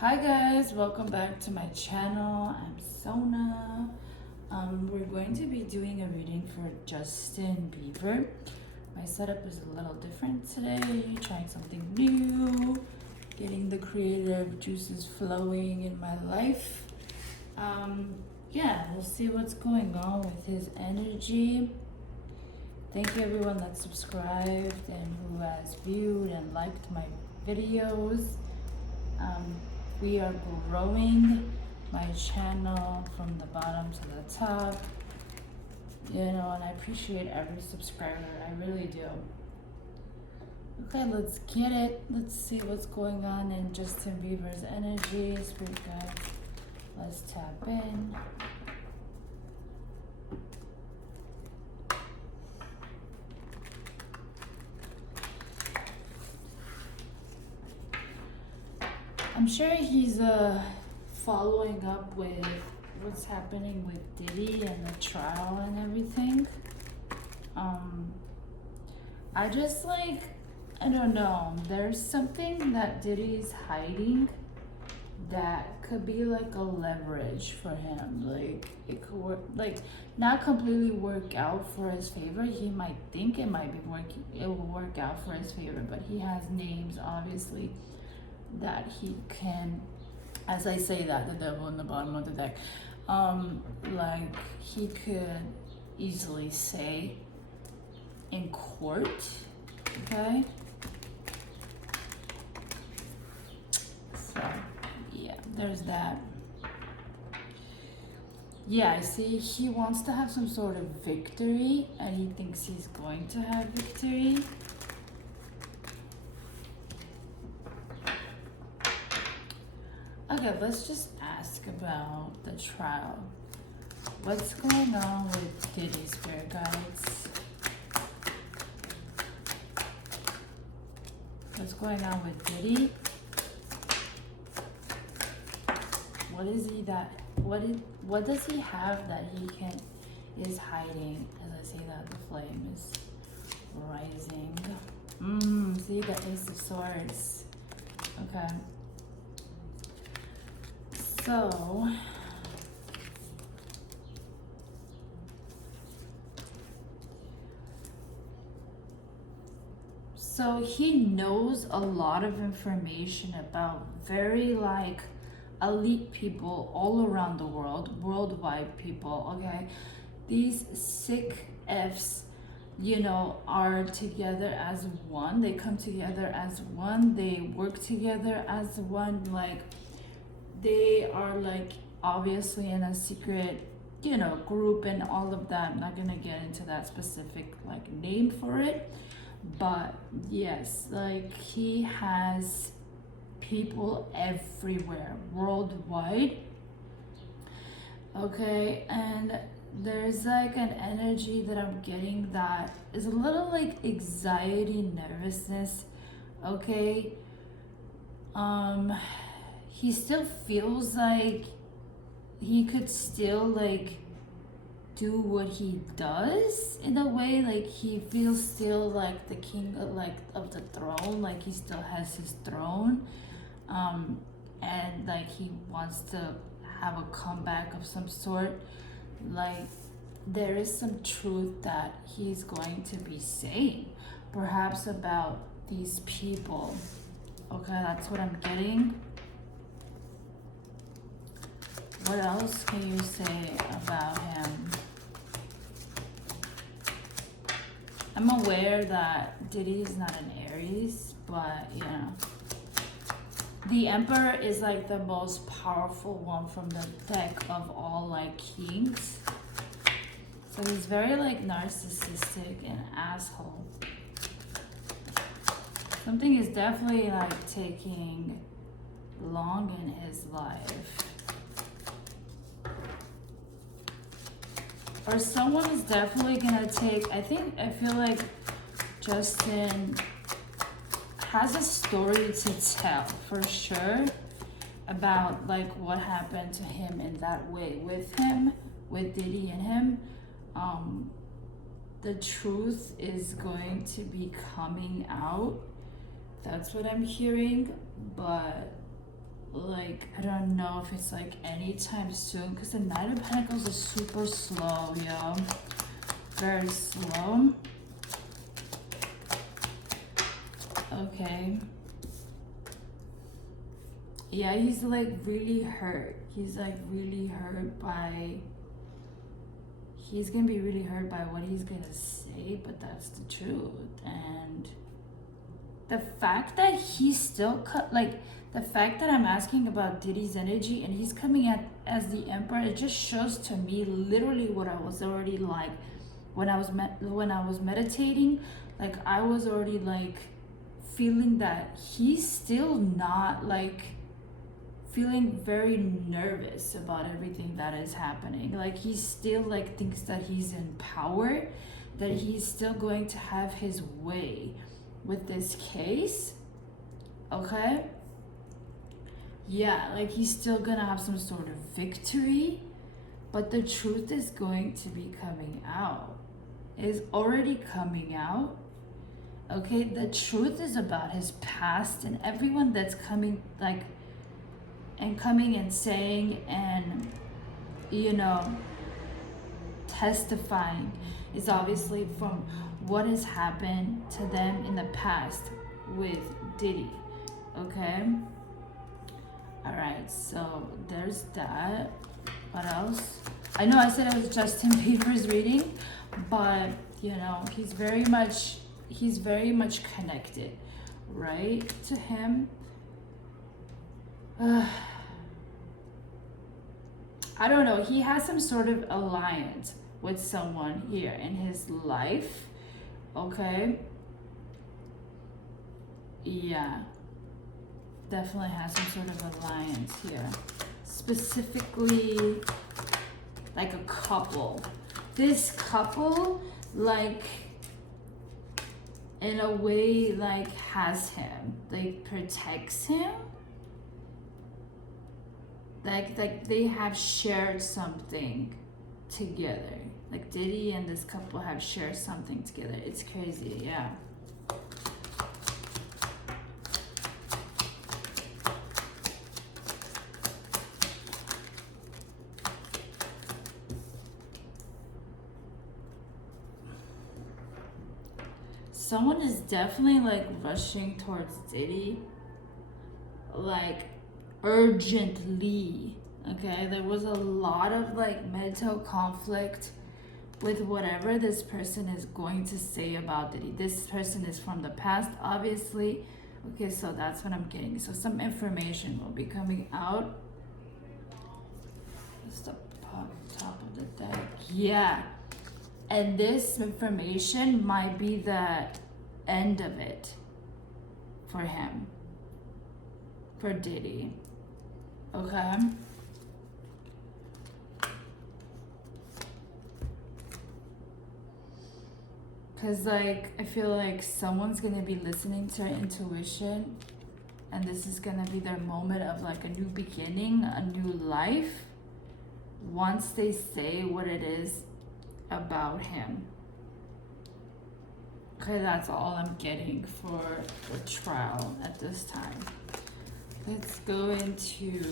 Hi guys, welcome back to my channel. I'm Sona. We're going to be doing a reading for Justin Bieber. My setup is a little different today, trying something new, getting the creative juices flowing in my life. Yeah, we'll see what's going on with his energy. Thank you everyone that subscribed and who has viewed and liked my videos. We are growing my channel from the bottom to the top, and I appreciate every subscriber. I really do. Okay, let's get it. Let's see what's going on in Justin Bieber's energy. Spirit guides, let's tap in. I'm sure he's following up with what's happening with Diddy and the trial and everything. I don't know. There's something that Diddy's hiding that could be like a leverage for him. Like it could work, like not completely work out for his favor. He might think it might be working, it will work out for his favor, but he has names obviously that he can, as I say that, the devil in the bottom of the deck, like he could easily say in court, okay? So yeah, there's that. Yeah, I see he wants to have some sort of victory and he thinks he's going to have victory. Okay, let's just ask about the trial. What's going on with Diddy, spirit guides? What's going on with Diddy? What does he have that he is hiding? As I say that, the flame is rising. See the Ace of Swords. Okay. So he knows a lot of information about very like elite people all around the world, worldwide people, okay? These sick Fs, are together as one. They come together as one. They work together as one. Like, they are like obviously in a secret, group and all of that. I'm not gonna get into that specific like name for it, but yes, like he has people everywhere, worldwide. Okay, and there's like an energy that I'm getting that is a little like anxiety, nervousness. Okay, he still feels like he could still like do what he does in a way. Like he feels still like the king of the throne, like he still has his throne, and like he wants to have a comeback of some sort. Like there is some truth that he's going to be saying, perhaps about these people. Okay, that's what I'm getting. What else can you say about him? I'm aware that Diddy is not an Aries, but the Emperor is like the most powerful one from the deck of all like kings. So he's very like narcissistic and asshole. Something is definitely like taking long in his life. Or someone is definitely gonna take, I feel like Justin has a story to tell for sure about like what happened to him in that way with Diddy and him. The truth is going to be coming out. That's what I'm hearing, but like, I don't know if it's like anytime soon, because the Knight of Pentacles is super slow, yo. Very slow. Okay. Yeah, he's like really hurt. He's like really hurt by, he's gonna be really hurt by what he's gonna say, but that's the truth. And the fact that he's still like, the fact that I'm asking about Diddy's energy and he's coming at as the Emperor, it just shows to me literally what I was already like when I was meditating. Like, I was already like feeling that he's still not like feeling very nervous about everything that is happening. Like, he still like thinks that he's in power, that he's still going to have his way with this case. Okay, yeah, like he's still gonna have some sort of victory, but the truth is going to be coming out, is already coming out. Okay, the truth is about his past, and everyone that's coming like and coming and saying and, you know, testifying is obviously from what has happened to them in the past with Diddy. Okay, all right, so there's that. What else? I know I said it was Justin Bieber's reading, but you know, he's very much connected, right, to him. I don't know. He has some sort of alliance with someone here in his life. Okay. Yeah. Definitely has some sort of alliance here. Specifically, like a couple. This couple, like, in a way, like, has him. Like, protects him. Like they have shared something together. Like Diddy and this couple have shared something together. It's crazy, yeah. Someone is definitely like rushing towards Diddy, like urgently. Okay, there was a lot of like mental conflict with whatever this person is going to say about Diddy. This person is from the past, obviously. Okay, so that's what I'm getting. So some information will be coming out. It's the top of the deck. Yeah. And this information might be the end of it for him, for Diddy. Okay? Because, like, I feel like someone's going to be listening to their intuition, and this is going to be their moment of, like, a new beginning, a new life, once they say what it is about him. Okay, that's all I'm getting for the trial at this time. Let's go into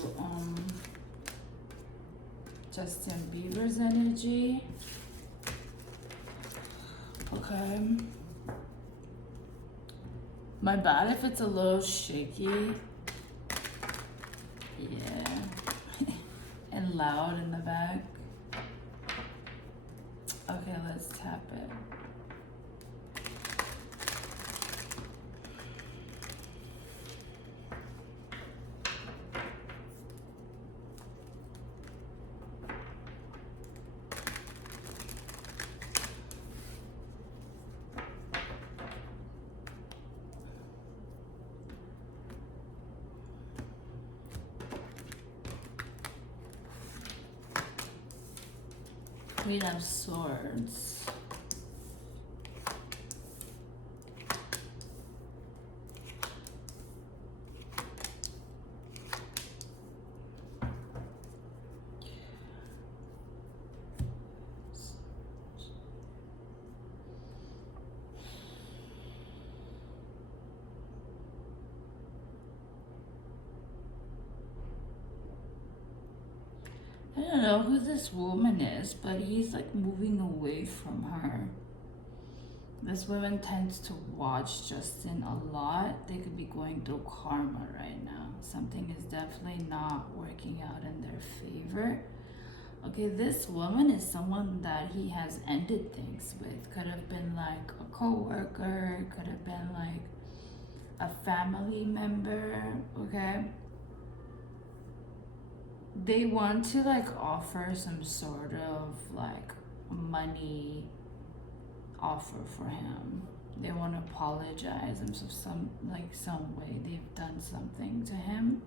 Justin Bieber's energy. Okay. My bad if it's a little shaky. Yeah. And loud in the back. Okay, let's tap it. Queen of Swords. don't know who this woman is, but he's like moving away from her. This woman tends to watch Justin a lot. They could be going through karma right now. Something is definitely not working out in their favor. Okay, this woman is someone that he has ended things with. Could have been like a co-worker, could have been like a family member, okay? They want to like offer some sort of like money offer for him. They want to apologize in some way they've done something to him.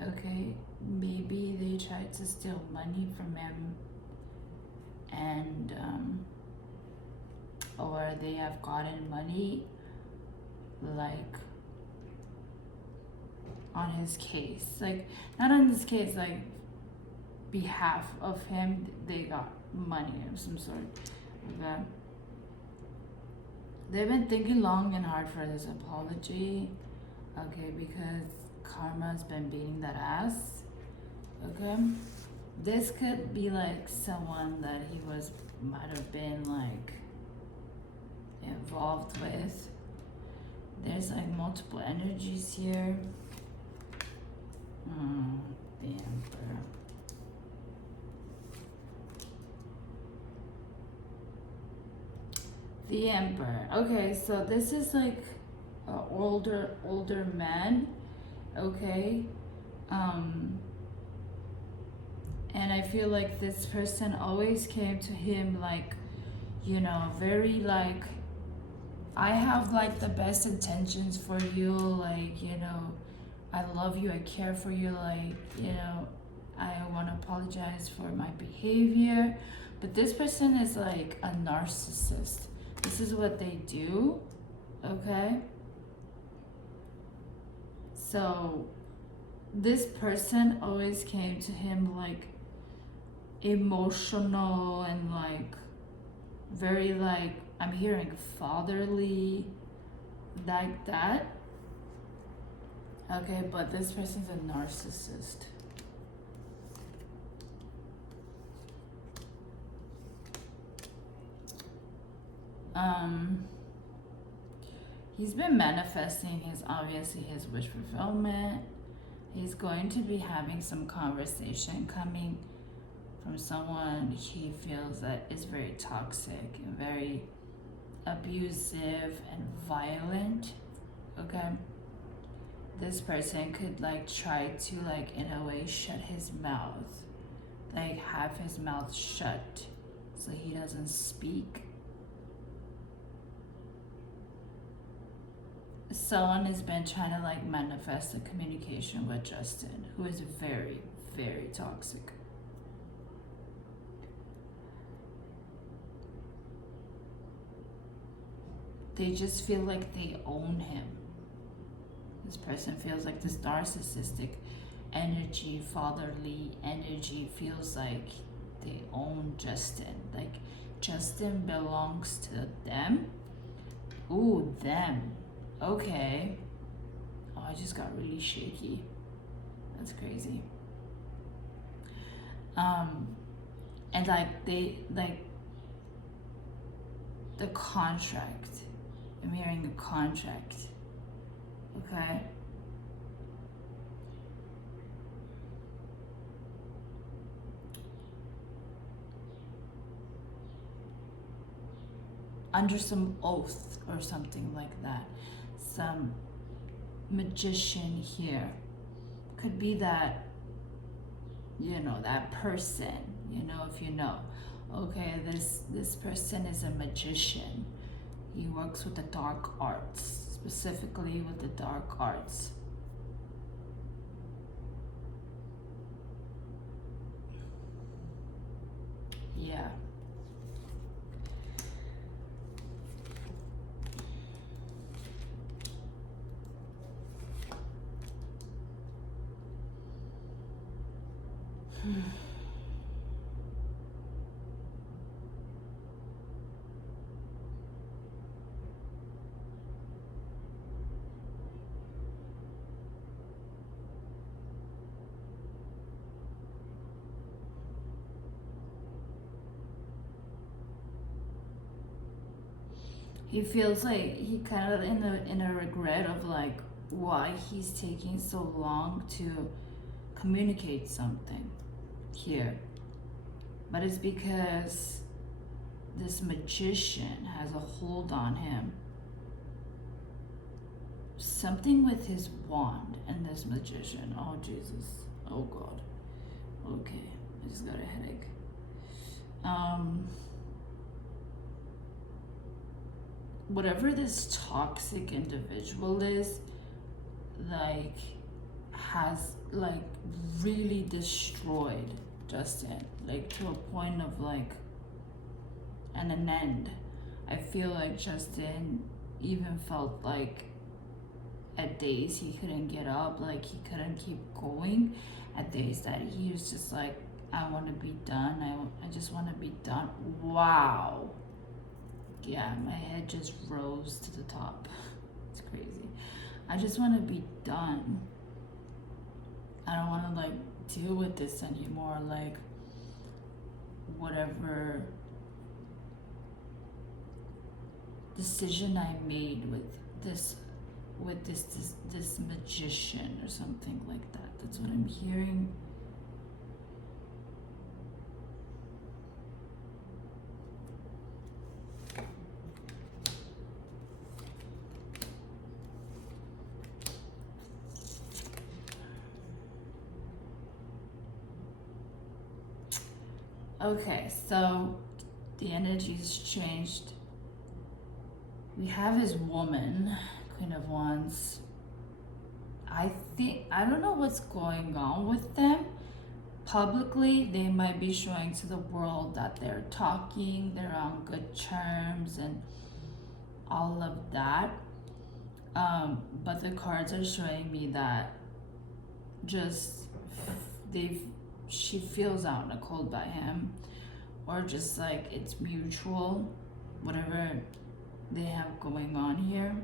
Okay, maybe they tried to steal money from him, and or they have gotten money like on his case, like not on his case, like behalf of him. They got money of some sort. Okay. They've been thinking long and hard for this apology, okay, because karma's been beating that ass, okay? This could be like someone that he might have been like involved with. There's like multiple energies here. The Emperor. The Emperor. Okay, so this is like an older man, okay? And I feel like this person always came to him like, you know, very like, I have like the best intentions for you, like, you know, I love you, I care for you, like, you know, I want to apologize for my behavior. But this person is like a narcissist. This is what they do, okay? So this person always came to him like emotional and like very like, I'm hearing fatherly, like that. Okay, but this person's a narcissist. He's been manifesting obviously his wish fulfillment. He's going to be having some conversation coming from someone he feels that is very toxic and very abusive and violent, okay? This person could like try to like in a way shut his mouth, like have his mouth shut so he doesn't speak. Someone has been trying to like manifest a communication with Justin, who is very, very toxic. They just feel like they own him. This person feels like this narcissistic energy, fatherly energy, feels like they own Justin. Like Justin belongs to them. Ooh, them. Okay. Oh, I just got really shaky. That's crazy. And like they like the contract. I'm hearing a contract. Okay. Under some oath or something like that. Some magician here. Could be that, you know, that person, you know, if you know. Okay, this person is a magician. He works with the dark arts, specifically with the dark arts. Yeah. He feels like he kind of in a regret of like why he's taking so long to communicate something here. But it's because this magician has a hold on him. Something with his wand and this magician. Oh Jesus. Oh God. Okay. I just got a headache. Whatever this toxic individual is, like, has like really destroyed Justin, like to a point of like an end. I feel like Justin even felt like at days he couldn't get up, like he couldn't keep going. At days that he was just like, I want to be done. I just want to be done. Wow. Yeah, my head just rose to the top. It's crazy. I just want to be done. I don't want to like deal with this anymore. Like whatever decision I made with this magician or something like that. That's what I'm hearing. Okay, so the energy's changed. We have his woman, Queen of Wands. I don't know what's going on with them. Publicly, they might be showing to the world that they're talking, they're on good terms and all of that. But the cards are showing me that just she feels out in the cold by him, or just like it's mutual, whatever they have going on here.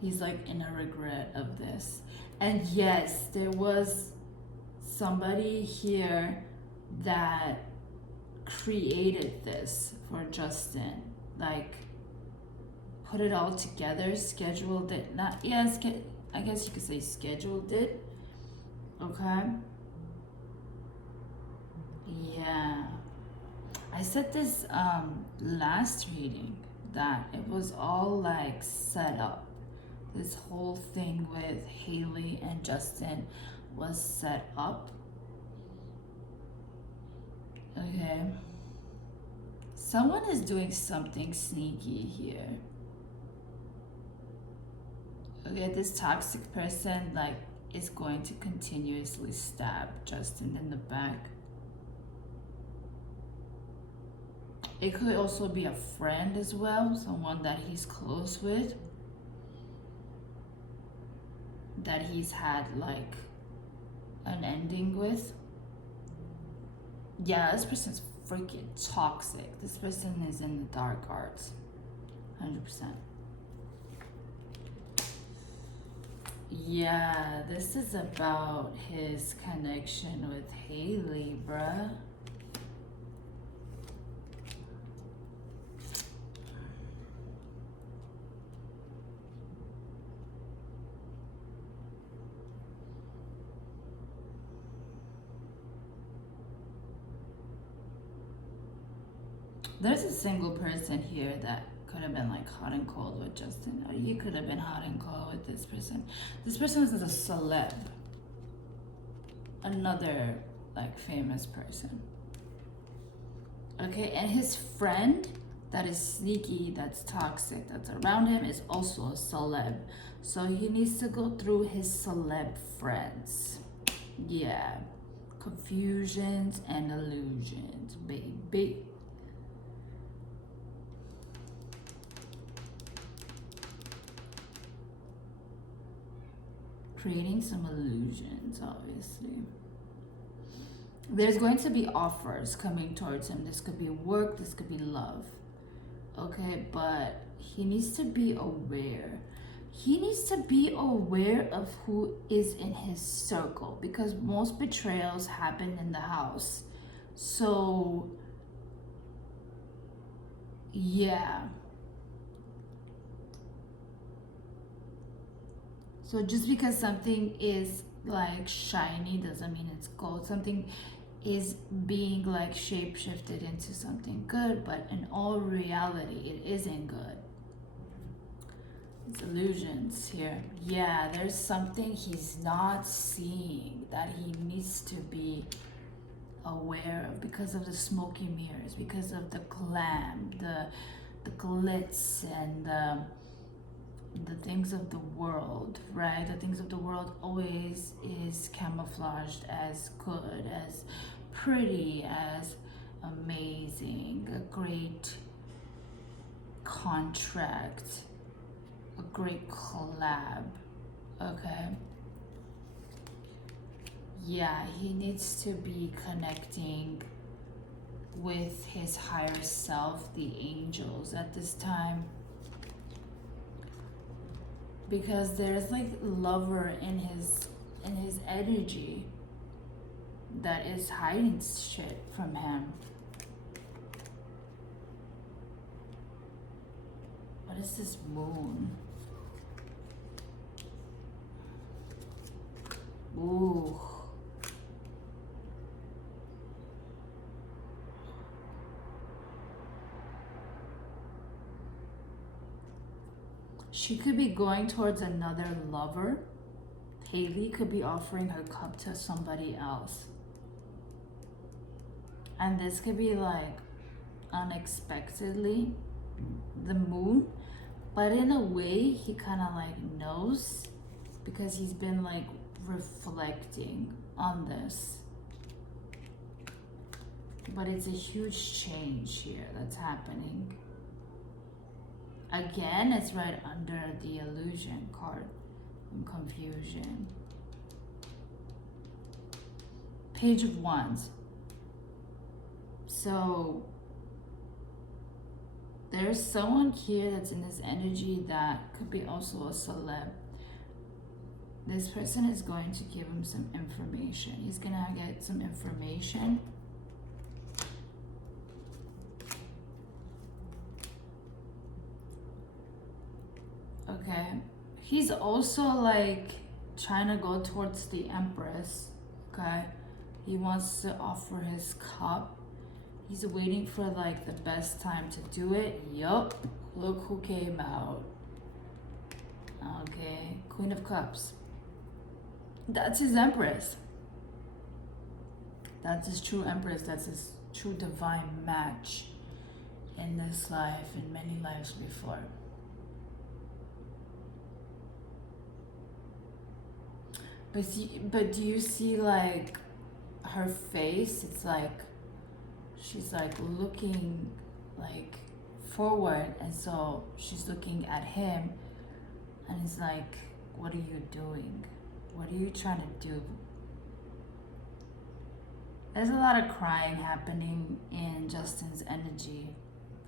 He's like in a regret of this. And yes, there was somebody here that created this for Justin, like put it all together, scheduled it, I guess you could say scheduled it. Okay. Yeah. I said this last reading that it was all like set up. This whole thing with Hailey and Justin was set up. Okay. Someone is doing something sneaky here. Okay, this toxic person like is going to continuously stab Justin in the back. It could also be a friend as well, someone that he's close with, that he's had like an ending with. Yeah, this person's freaking toxic. This person is in the dark arts, 100%. Yeah, this is about his connection with Hailey, bruh. There's a single person here that could have been like hot and cold with Justin, or you could have been hot and cold with this person. This person is a celeb, another like famous person. Okay, and his friend that is sneaky, that's toxic, that's around him is also a celeb. So he needs to go through his celeb friends. Yeah, confusions and illusions, baby. Creating some illusions, obviously. There's going to be offers coming towards him. This could be work, this could be love. Okay, but he needs to be aware. He needs to be aware of who is in his circle, because most betrayals happen in the house. So Yeah. So just because something is like shiny doesn't mean it's gold. Something is being like shape shifted into something good, but in all reality, it isn't good. It's illusions here. Yeah, there's something he's not seeing that he needs to be aware of because of the smoky mirrors, because of the glam, the glitz, and the things of the world, right? The things of the world always is camouflaged as good, as pretty, as amazing, a great contract, a great collab. Okay. Yeah, he needs to be connecting with his higher self, the angels, at this time. Because there's like lover in his energy that is hiding shit from him. What is this moon? Ooh. She could be going towards another lover. Hailey could be offering her cup to somebody else. And this could be like unexpectedly the moon, but in a way he kind of like knows because he's been like reflecting on this. But it's a huge change here that's happening. Again, it's right under the illusion card and confusion. Page of Wands. So there's someone here that's in this energy that could be also a celeb. This person is going to give him some information. He's gonna get some information. Okay. He's also like trying to go towards the Empress. Okay. He wants to offer his cup. He's waiting for like the best time to do it. Yup. Look who came out. Okay. Queen of Cups. That's his Empress. That's his true Empress. That's his true divine match in this life, in many lives before. But do you see like her face? It's like she's like looking like forward, and so she's looking at him, and he's like, what are you doing? What are you trying to do? There's a lot of crying happening in Justin's energy,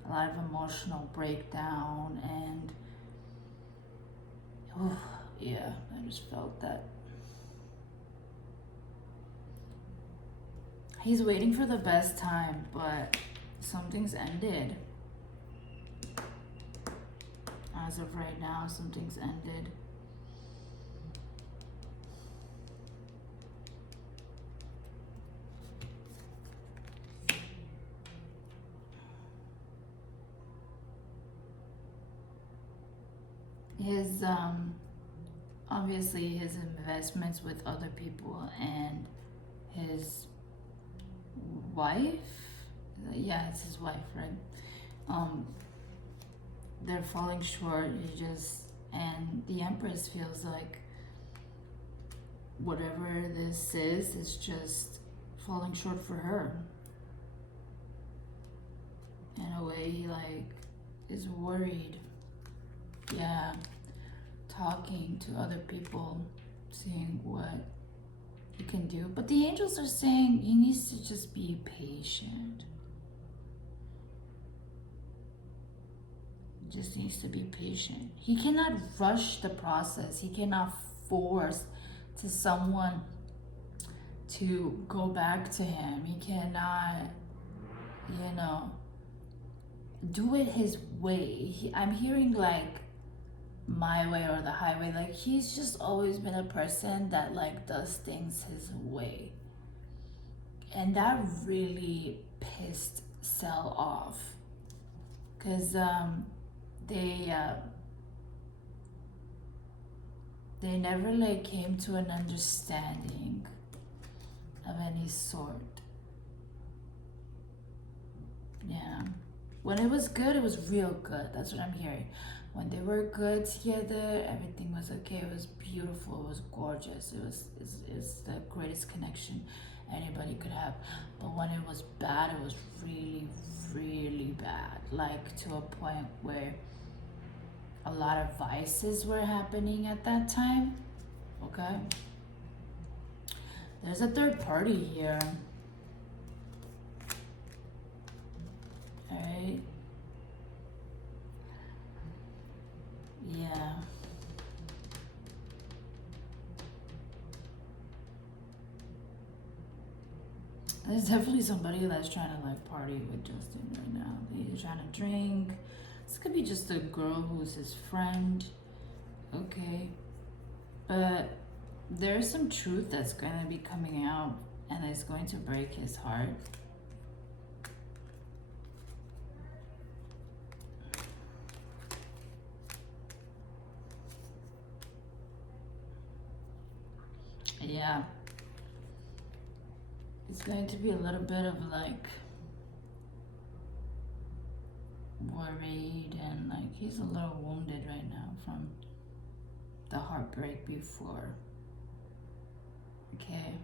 a lot of emotional breakdown, and yeah, I just felt that. He's waiting for the best time, but something's ended. As of right now, something's ended. His obviously his investments with other people and his wife, yeah, it's his wife, right? They're falling short. And the Empress feels like whatever this is just falling short for her. In a way, he like is worried. Yeah, talking to other people, seeing what he can do. But the angels are saying he needs to just be patient. He just needs to be patient. He cannot rush the process. He cannot force to someone to go back to him. He cannot, do it his way. I'm hearing like my way or the highway. Like he's just always been a person that like does things his way. And that really pissed Cell off. Cause they never like came to an understanding of any sort. Yeah. When it was good, it was real good. That's what I'm hearing. When they were good together, everything was okay. It was beautiful. It was gorgeous. It's the greatest connection anybody could have. But when it was bad, it was really, really bad. Like to a point where a lot of vices were happening at that time. Okay. There's a third party here. Alright. Yeah. There's definitely somebody that's trying to like party with Justin right now. He's trying to drink. This could be just a girl who's his friend. Okay. But there's some truth that's going to be coming out and it's going to break his heart. Yeah. It's going to be a little bit of like worried and like he's a little wounded right now from the heartbreak before. Okay.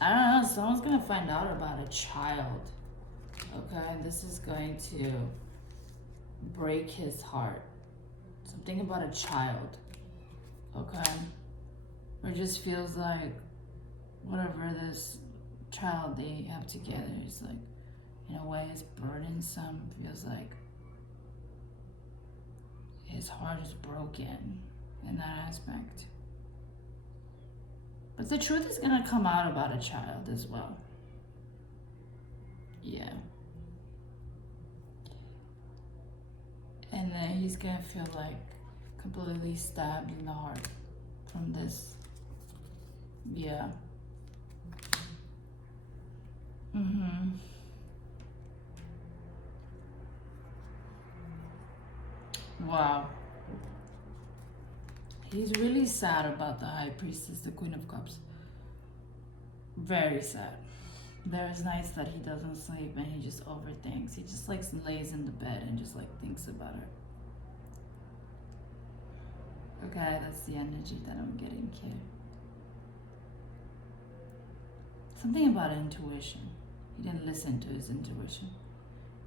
I don't know, someone's gonna find out about a child. Okay, this is going to break his heart. Something about a child. Okay. Or just feels like whatever this child they have together is like, in a way, is burdensome. Feels like his heart is broken in that aspect. But the truth is gonna come out about a child as well. Yeah. And then he's gonna feel like completely stabbed in the heart from this. Yeah. Mm-hmm. Wow. He's really sad about the High Priestess, the Queen of Cups. Very sad. There's nights that he doesn't sleep and he just overthinks. He just like lays in the bed and just like thinks about her. Okay, that's the energy that I'm getting here. Something about intuition. He didn't listen to his intuition.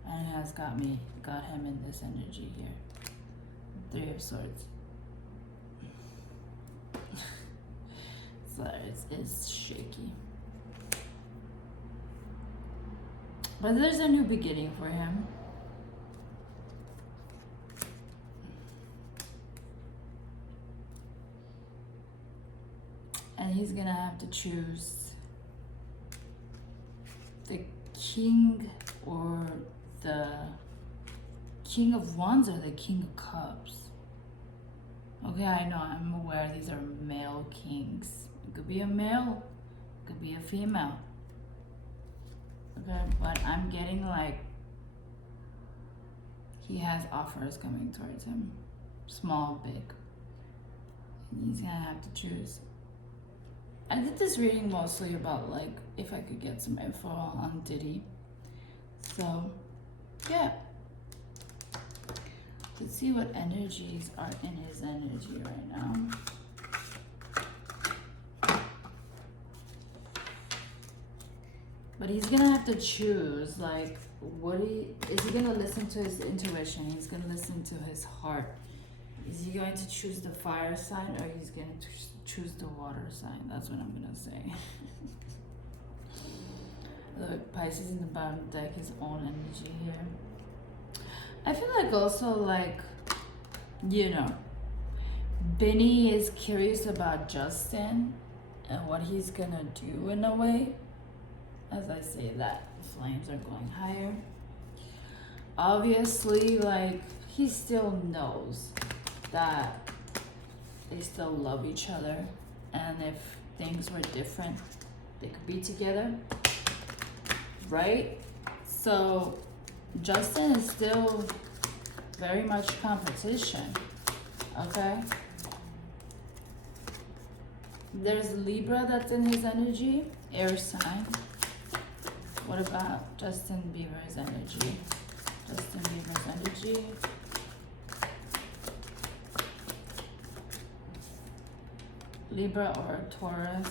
And it has got him in this energy here. Three of Swords. So it's shaky. But there's a new beginning for him. And he's gonna have to choose the King or the King of Wands or the King of Cups. Okay, I know, I'm aware these are male kings. It could be a male, it could be a female. Okay, but I'm getting like he has offers coming towards him. Small, big. And he's gonna have to choose. I did this reading mostly about like if I could get some info on Diddy. So, yeah. Let's see what energies are in his energy right now. But he's gonna have to choose, like, is he gonna listen to his intuition? He's gonna listen to his heart. Is he going to choose the fire sign or he's going to choose the water sign? That's what I'm gonna say. Look, Pisces in the bottom of the deck, his own energy here. I feel like also like, you know, Benny is curious about Justin and what he's gonna do in a way. As I say that, the flames are going higher. obviously, like, he still knows that they still love each other, and if things were different, they could be together, right? So Justin is still very much competition, okay? There's Libra that's in his energy, air sign. What about Justin Bieber's energy? Justin Bieber's energy. Libra or Taurus.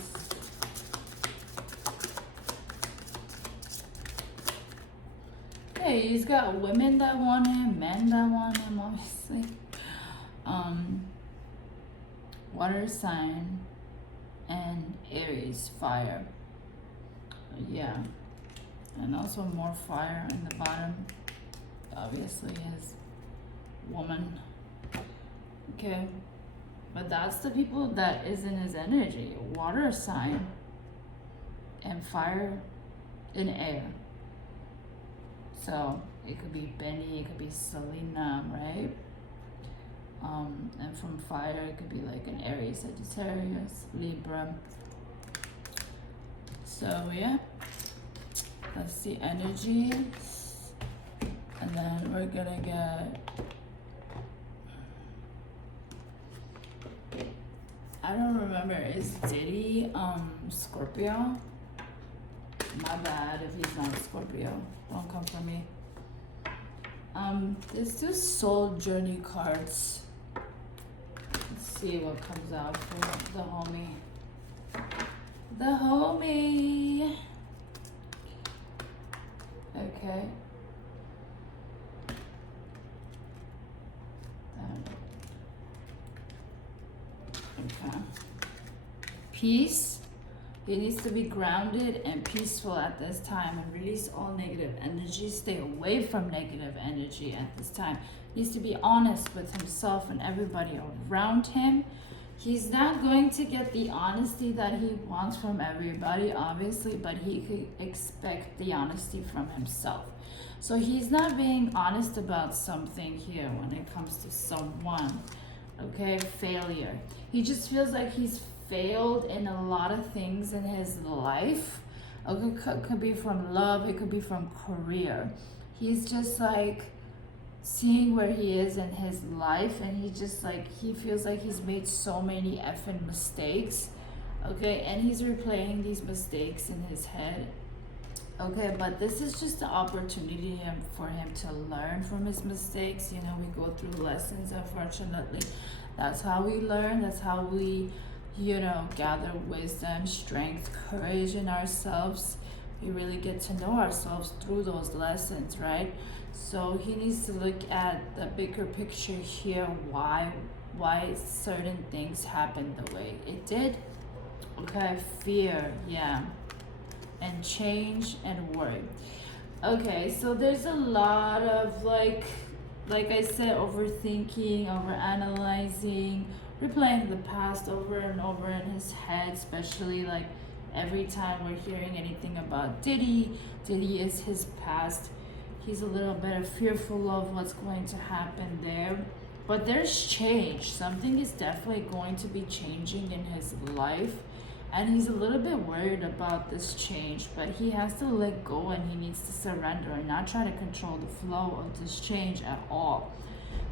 Hey, he's got women that want him, men that want him, obviously. Water sign and Aries, fire. Yeah. And also more fire in the bottom. Obviously his woman. Okay. But that's the people that is in his energy. Water sign and fire in air. So it could be Benny, it could be Selena, right? And from fire, it could be like an Aries, Sagittarius, Libra. So yeah, that's the energy. And then we're gonna get, I don't remember, is Diddy Scorpio? My bad if he's not Scorpio. Don't come for me. There's two soul journey cards. Let's see what comes out for the homie. The homie. Okay. Okay. Peace. He needs to be grounded and peaceful at this time and release all negative energy. Stay away from negative energy at this time. He needs to be honest with himself and everybody around him. He's not going to get the honesty that he wants from everybody, obviously, but he could expect the honesty from himself. So he's not being honest about something here when it comes to someone. Okay, failure. He just feels like he's failed in a lot of things in his life. Okay, could be from love, it could be from career. He's just like seeing where he is in his life, and he feels like he's made so many effing mistakes. Okay, and he's replaying these mistakes in his head. Okay, but this is just the opportunity for him to learn from his mistakes. You know, we go through lessons, unfortunately. That's how we learn. That's how we, gather wisdom, strength, courage in ourselves. We really get to know ourselves through those lessons, right? So he needs to look at the bigger picture here, why certain things happened the way it did. Okay, fear, yeah. And change and worry. Okay, so there's a lot of like I said, overthinking, overanalyzing, replaying the past over and over in his head, especially like every time we're hearing anything about Diddy. Diddy is his past. He's a little bit fearful of what's going to happen there. But there's change. Something is definitely going to be changing in his life. And he's a little bit worried about this change, but he has to let go and he needs to surrender and not try to control the flow of this change at all.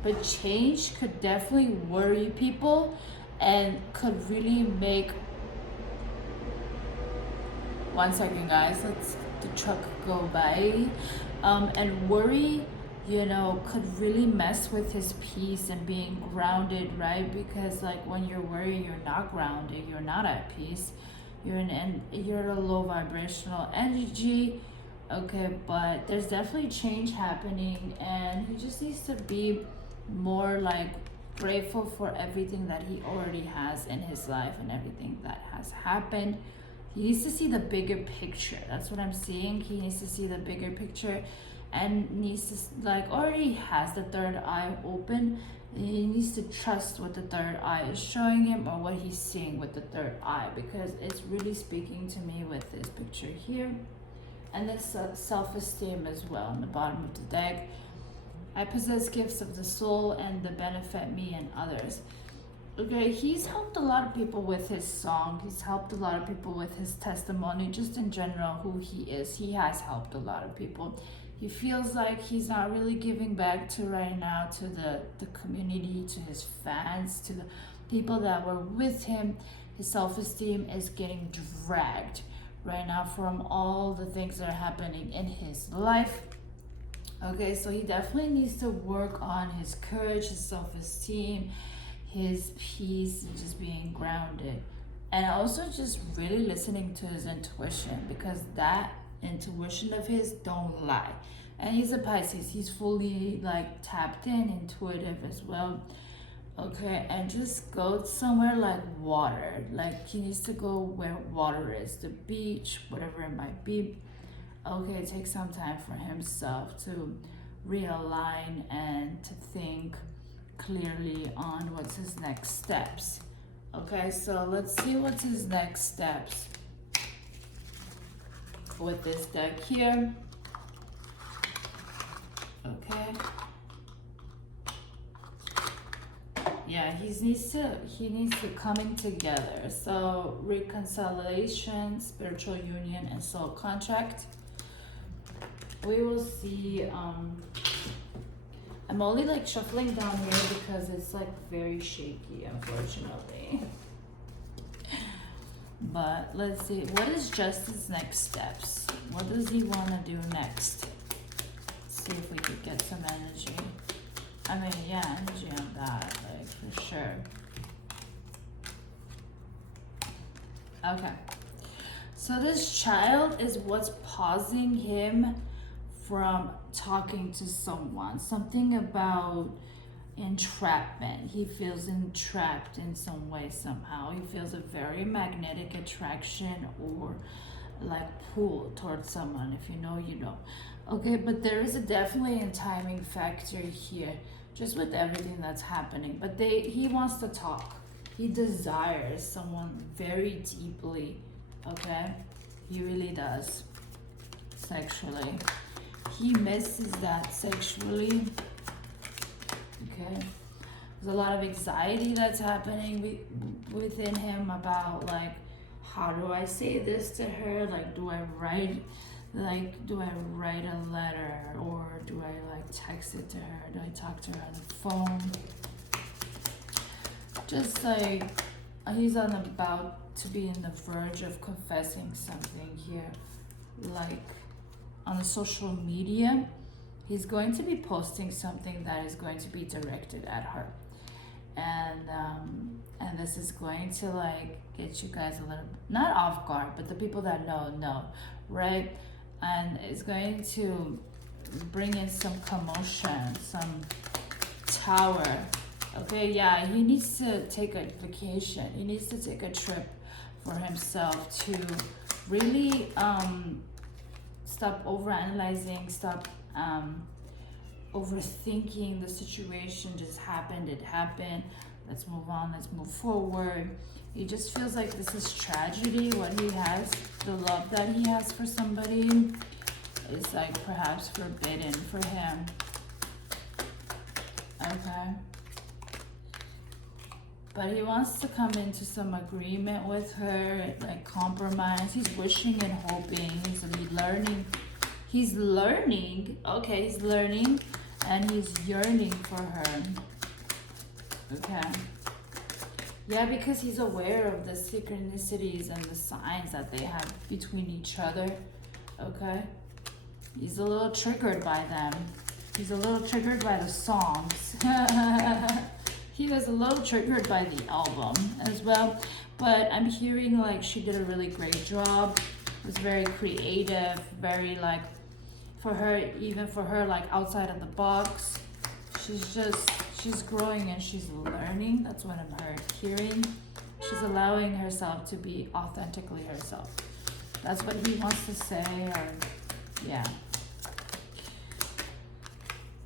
But change could definitely worry people and could really make... One second, guys. Let's the truck go by. And worry, could really mess with his peace and being grounded, right? Because like when you're worried, you're not grounded, you're not at peace, you're a low vibrational energy. Okay, but there's definitely change happening, and he just needs to be more like grateful for everything that he already has in his life and everything that has happened. He needs to see the bigger picture. That's what I'm seeing. He needs to see the bigger picture and needs to, already has the third eye open. He needs to trust what the third eye is showing him or what he's seeing with the third eye, because it's really speaking to me with this picture here. And then self-esteem as well on the bottom of the deck. I possess gifts of the soul and the benefit me and others. Okay, he's helped a lot of people with his song. He's helped a lot of people with his testimony, just in general, who he is. He has helped a lot of people. He feels like he's not really giving back to right now to the community, to his fans, to the people that were with him. His self-esteem is getting dragged right now from all the things that are happening in his life. Okay, so he definitely needs to work on his courage, his self-esteem, his peace, and just being grounded. And also just really listening to his intuition, because that intuition of his don't lie. And he's a Pisces. He's fully like tapped in, intuitive as well. Okay, and just go somewhere like water. Like he needs to go where water is, the beach, whatever it might be. Okay, take some time for himself to realign and to think clearly on what's his next steps. Okay, so let's see what's his next steps with this deck here. Okay. Yeah, he needs to coming together. So reconciliation, spiritual union, and soul contract. We will see. I'm only like shuffling down here because it's like very shaky, unfortunately. But let's see, what is Justin's next steps? What does he want to do next? Let's see if we could get some energy. I mean, yeah, energy on that, like for sure. Okay. So this child is what's pausing him from talking to someone. Something about entrapment. He feels entrapped in some way, somehow. He feels a very magnetic attraction or like pull towards someone. If you know, you know. Okay, but there is definitely a timing factor here, just with everything that's happening. But he wants to talk. He desires someone very deeply. Okay, he really does. Sexually, he misses that sexually. Okay, there's a lot of anxiety that's happening within him about like, how do I say this to her? Like, do I write a letter, or do I like text it to her? Do I talk to her on the phone? Just like he's about to be in the verge of confessing something here, like on the social media. He's going to be posting something that is going to be directed at her, and this is going to like get you guys a little not off guard, but the people that know, right? And it's going to bring in some commotion, some tower. Okay, yeah, he needs to take a vacation. He needs to take a trip for himself to really stop overanalyzing, stop overthinking the situation. Just happened, it happened. Let's move on, let's move forward. He just feels like this is tragedy, what he has, the love that he has for somebody is like perhaps forbidden for him. Okay. But he wants to come into some agreement with her, like compromise. He's wishing and hoping. He's learning. Okay, he's learning and he's yearning for her. Okay. Yeah, because he's aware of the synchronicities and the signs that they have between each other. Okay. He's a little triggered by them. He's a little triggered by the songs. He was a little triggered by the album as well. But I'm hearing like she did a really great job. It was very creative, very like for her like outside of the box. She's growing and she's learning. That's what I'm hearing. She's allowing herself to be authentically herself. That's what he wants to say, or yeah.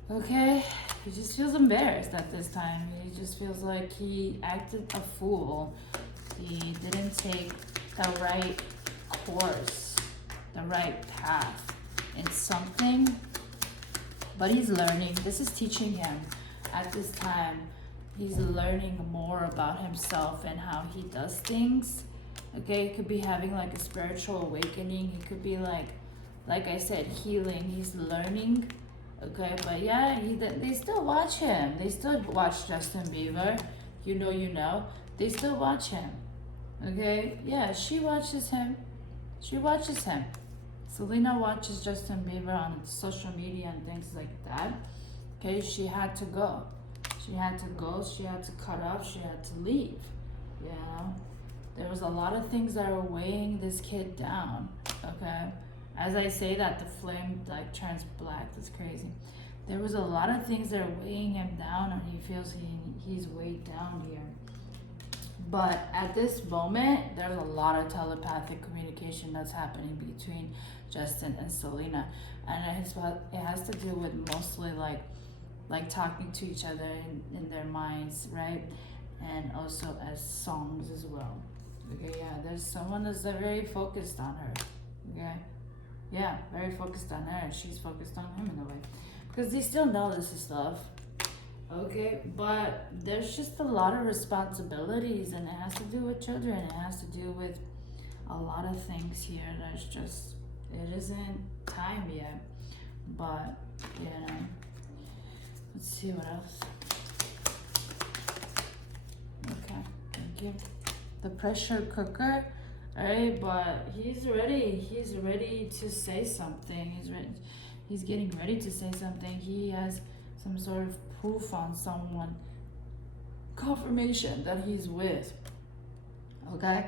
Okay, he just feels embarrassed at this time. He just feels like he acted a fool. He didn't take the right course, the right path in something. But he's learning. This is teaching him at this time. He's learning more about himself and how he does things. Okay, he could be having like a spiritual awakening. He could be like I said, healing. He's learning. Okay, but yeah, they still watch him. They still watch Justin Bieber. You know. They still watch him. Okay, yeah, she watches him. She watches him. Selena watches Justin Bieber on social media and things like that. Okay, she had to go. She had to go. She had to cut off. She had to leave. You know, there was a lot of things that are weighing this kid down. Okay, as I say that, the flame like turns black. That's crazy. There was a lot of things that are weighing him down, and he feels he's weighed down here. But at this moment, there's a lot of telepathic communication that's happening between Justin and Selena, and it has to do with mostly like talking to each other in their minds, right? And also as songs as well. Okay, yeah, there's someone that's very focused on her. Okay, yeah, very focused on her. She's focused on him in a way, because they still know this is love. Okay, but there's just a lot of responsibilities, and it has to do with children. It has to do with a lot of things here. There's just, it isn't time yet. But, you know, let's see what else. Okay, thank you. The pressure cooker, alright, but he's ready to say something. He's getting ready to say something. He has some sort of proof on someone, confirmation that he's with. Okay,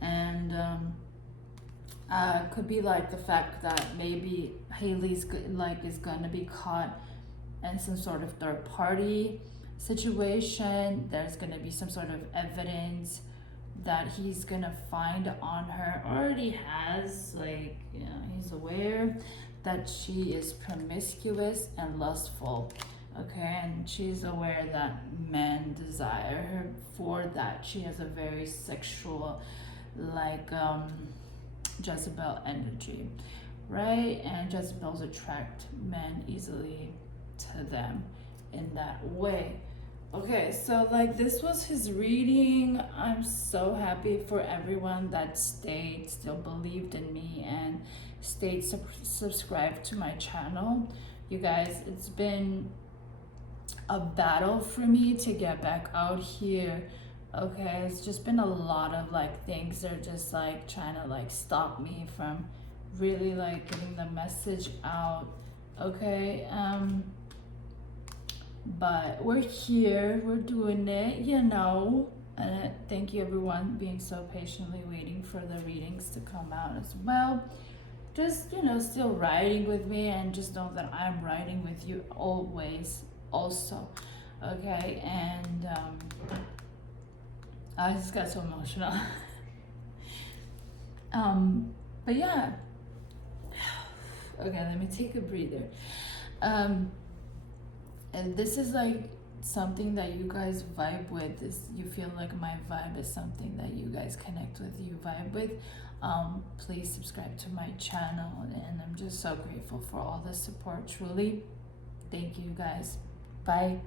and could be like the fact that maybe Hailey's is gonna be caught in some sort of third party situation. There's gonna be some sort of evidence that he's gonna find on her, already has, like, you know, he's aware that she is promiscuous and lustful. Okay, and she's aware that men desire her for that. She has a very sexual, like, Jezebel energy, right? And Jezebels attract men easily to them in that way. Okay, so like this was his reading. I'm so happy for everyone that stayed, still believed in me, and stayed subscribed to my channel. You guys, it's been a battle for me to get back out here. Okay, it's just been a lot of like things that are just like trying to like stop me from really like getting the message out. Okay, but we're here, we're doing it, you know. And thank you everyone being so patiently waiting for the readings to come out as well. Just, you know, still riding with me, and just know that I'm riding with you always also. Okay, and I just got so emotional. But yeah, okay, let me take a breather. And this is like something that you guys vibe with. This, you feel like my vibe is something that you guys connect with, you vibe with. Please subscribe to my channel, and I'm just so grateful for all the support, truly. Thank you guys. Bye.